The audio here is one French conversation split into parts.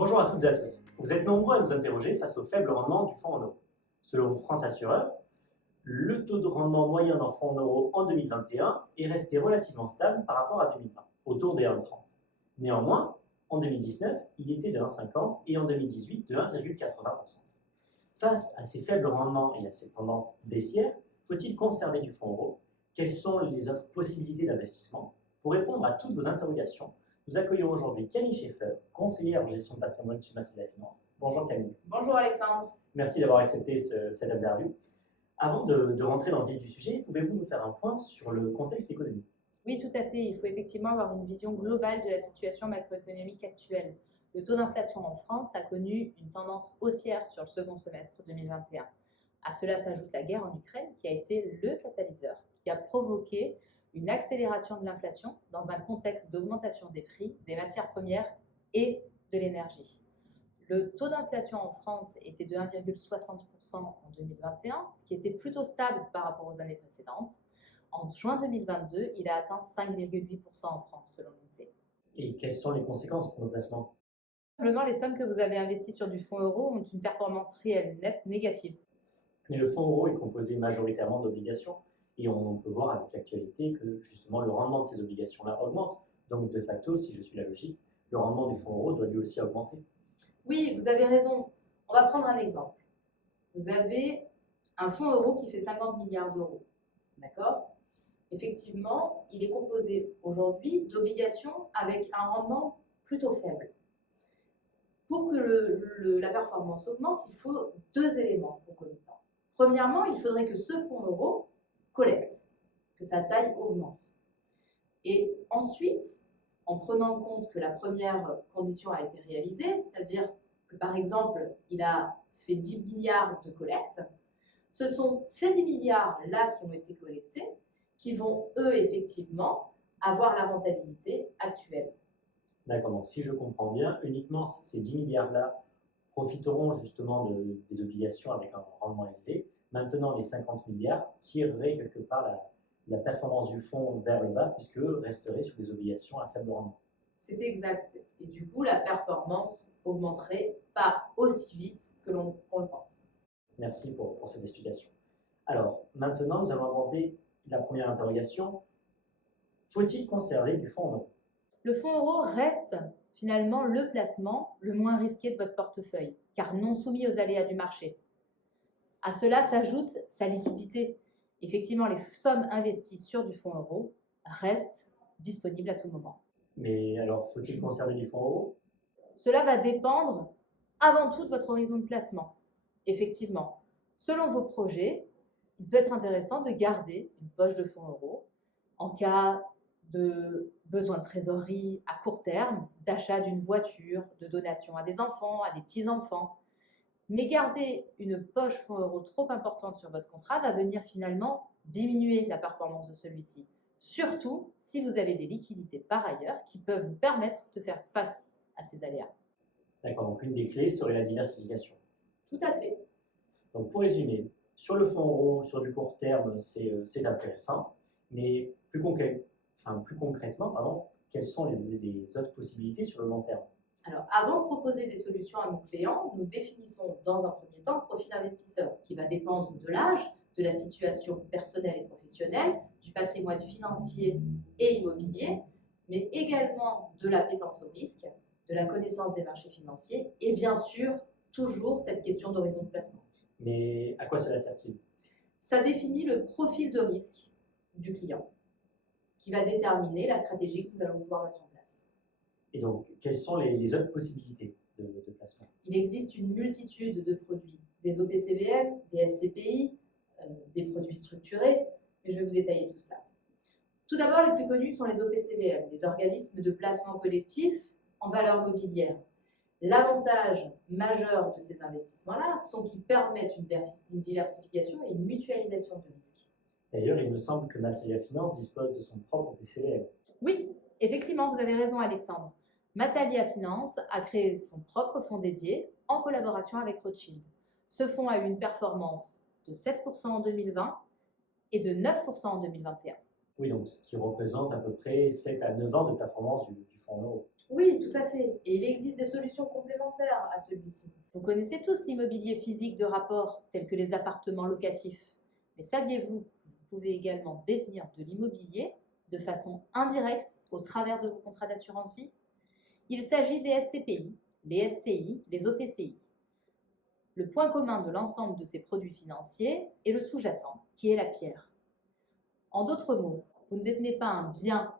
Bonjour à toutes et à tous. Vous êtes nombreux à nous interroger face au faible rendement du fonds en euros. Selon France Assureur, le taux de rendement moyen d'un fonds en euros en 2021 est resté relativement stable par rapport à 2020, autour des 1,30. Néanmoins, en 2019, il était de 1,50 et en 2018 de 1,80%. Face à ces faibles rendements et à ces tendances baissières, faut-il conserver du fonds euro? Quelles sont les autres possibilités d'investissement? Pour répondre à toutes vos interrogations, nous accueillons aujourd'hui Camille Schaeffer, conseillère en gestion de patrimoine chez Massé de la Finance. Bonjour Camille. Bonjour Alexandre. Merci d'avoir accepté cette interview. Avant de rentrer dans le vif du sujet, pouvez-vous nous faire un point sur le contexte économique? Oui, tout à fait. Il faut effectivement avoir une vision globale de la situation macroéconomique actuelle. Le taux d'inflation en France a connu une tendance haussière sur le second semestre 2021. À cela s'ajoute la guerre en Ukraine qui a été le catalyseur, qui a provoqué une accélération de l'inflation dans un contexte d'augmentation des prix des matières premières et de l'énergie. Le taux d'inflation en France était de 1,60% en 2021, ce qui était plutôt stable par rapport aux années précédentes. En juin 2022, il a atteint 5,8% en France, selon l'INSEE. Et quelles sont les conséquences pour nos placements? Simplement, les sommes que vous avez investies sur du fonds euro ont une performance réelle nette négative. Mais le fonds euro est composé majoritairement d'obligations et on peut voir avec l'actualité que justement le rendement de ces obligations-là augmente. Donc de facto, si je suis la logique, le rendement du fonds euro doit lui aussi augmenter. Oui, vous avez raison. On va prendre un exemple. Vous avez un fonds euro qui fait 50 milliards d'euros. D'accord? Effectivement, il est composé aujourd'hui d'obligations avec un rendement plutôt faible. Pour que la performance augmente, il faut deux éléments concomitants. Premièrement, il faudrait que ce fonds euro collecte, que sa taille augmente. Et ensuite, en prenant en compte que la première condition a été réalisée, c'est-à-dire que par exemple, il a fait 10 milliards de collecte, ce sont ces 10 milliards-là qui ont été collectés qui vont, eux, effectivement, avoir la rentabilité actuelle. D'accord, donc si je comprends bien, uniquement ces 10 milliards-là profiteront justement des obligations avec un rendement élevé. Maintenant, les 50 milliards tireraient quelque part la performance du fonds vers le bas, puisque eux resteraient sur des obligations à faible rendement. C'est exact. Et du coup, la performance augmenterait pas aussi vite que l'on le pense. Merci pour cette explication. Alors, maintenant, nous allons aborder la première interrogation. Faut-il conserver du fonds en euros? Le fonds euro reste finalement le placement le moins risqué de votre portefeuille, car non soumis aux aléas du marché. À cela s'ajoute sa liquidité. Effectivement, les sommes investies sur du fonds euro restent disponibles à tout moment. Mais alors, faut-il conserver du fonds euro? Cela va dépendre avant tout de votre horizon de placement. Effectivement, selon vos projets, il peut être intéressant de garder une poche de fonds euro en cas de besoin de trésorerie à court terme, d'achat d'une voiture, de donation à des enfants, à des petits-enfants. Mais garder une poche fonds euro trop importante sur votre contrat va venir finalement diminuer la performance de celui-ci. Surtout si vous avez des liquidités par ailleurs qui peuvent vous permettre de faire face à ces aléas. D'accord, donc une des clés serait la diversification. Tout à fait. Donc pour résumer, sur le fonds euro, sur du court terme, c'est intéressant, mais plus concrètement, pardon, quelles sont les autres possibilités sur le long terme? Alors, avant de proposer des solutions à nos clients, nous définissons dans un premier temps le profil investisseur qui va dépendre de l'âge, de la situation personnelle et professionnelle, du patrimoine financier et immobilier, mais également de l'appétence au risque, de la connaissance des marchés financiers et bien sûr, toujours cette question d'horizon de placement. Mais à quoi cela sert-il? Ça définit le profil de risque du client qui va déterminer la stratégie que nous allons pouvoir mettre en place. Et donc, quelles sont les autres possibilités de placement? Il existe une multitude de produits, des OPCVM, des SCPI, des produits structurés, mais je vais vous détailler tout cela. Tout d'abord, les plus connus sont les OPCVM, les organismes de placement collectif en valeur mobilière. L'avantage majeur de ces investissements-là sont qu'ils permettent une diversification et une mutualisation de risques. D'ailleurs, il me semble que Massélia Finance dispose de son propre PCVM. Oui, effectivement, vous avez raison Alexandre. Massalia Finance a créé son propre fonds dédié en collaboration avec Rothschild. Ce fonds a eu une performance de 7% en 2020 et de 9% en 2021. Oui, donc ce qui représente à peu près 7 à 9 ans de performance du fonds euro. Oui, tout à fait. Et il existe des solutions complémentaires à celui-ci. Vous connaissez tous l'immobilier physique de rapport, tel que les appartements locatifs. Mais saviez-vous que vous pouvez également détenir de l'immobilier de façon indirecte au travers de vos contrats d'assurance vie? Il s'agit des SCPI, les SCI, les OPCI. Le point commun de l'ensemble de ces produits financiers est le sous-jacent, qui est la pierre. En d'autres mots, vous ne détenez pas un bien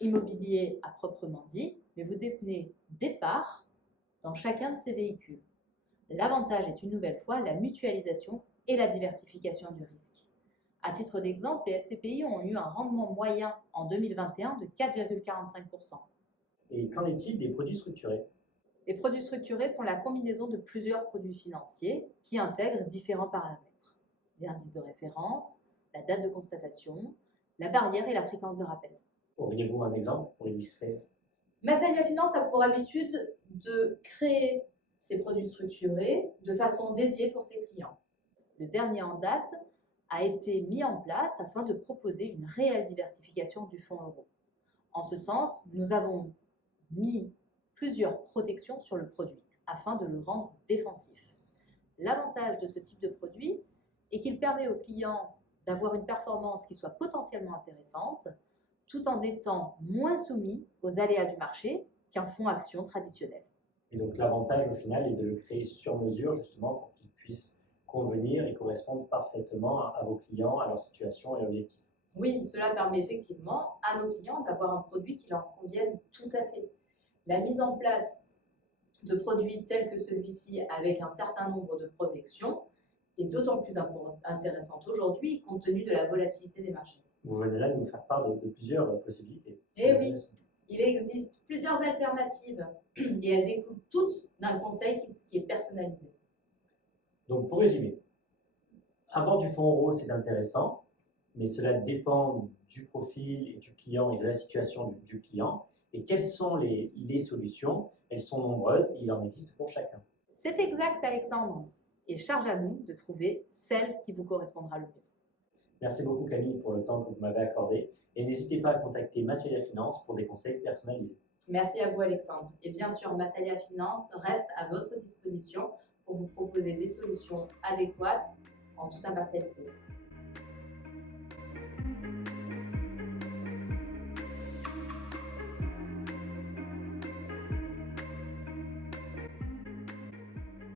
immobilier à proprement dit, mais vous détenez des parts dans chacun de ces véhicules. L'avantage est une nouvelle fois la mutualisation et la diversification du risque. À titre d'exemple, les SCPI ont eu un rendement moyen en 2021 de 4,45%. Et qu'en est-il des produits structurés? Les produits structurés sont la combinaison de plusieurs produits financiers qui intègrent différents paramètres. L'indice de référence, la date de constatation, la barrière et la fréquence de rappel. Auriez-vous un exemple pour illustrer? Massalia Finance a pour habitude de créer ces produits structurés de façon dédiée pour ses clients. Le dernier en date a été mis en place afin de proposer une réelle diversification du fonds euro. En ce sens, nous avons mis plusieurs protections sur le produit afin de le rendre défensif. L'avantage de ce type de produit est qu'il permet aux clients d'avoir une performance qui soit potentiellement intéressante tout en étant moins soumis aux aléas du marché qu'un fonds action traditionnel. Et donc l'avantage au final est de le créer sur mesure justement pour qu'il puisse convenir et correspondre parfaitement à vos clients, à leur situation et objectifs. Oui, cela permet effectivement à nos clients d'avoir un produit qui leur convienne tout à fait. La mise en place de produits tels que celui-ci avec un certain nombre de protections est d'autant plus intéressante aujourd'hui compte tenu de la volatilité des marchés. Vous venez là de nous faire part de plusieurs possibilités. Eh oui, il existe plusieurs alternatives et elles découlent toutes d'un conseil qui est personnalisé. Donc pour résumer, avoir du fonds euro c'est intéressant, mais cela dépend du profil et du client et de la situation du client. Et quelles sont les solutions? Elles sont nombreuses et il en existe pour chacun. C'est exact, Alexandre. Et charge à nous de trouver celle qui vous correspondra le mieux. Merci beaucoup Camille pour le temps que vous m'avez accordé et n'hésitez pas à contacter Massalia Finance pour des conseils personnalisés. Merci à vous Alexandre. Et bien sûr, Massalia Finance reste à votre disposition pour vous proposer des solutions adéquates en toute impartialité.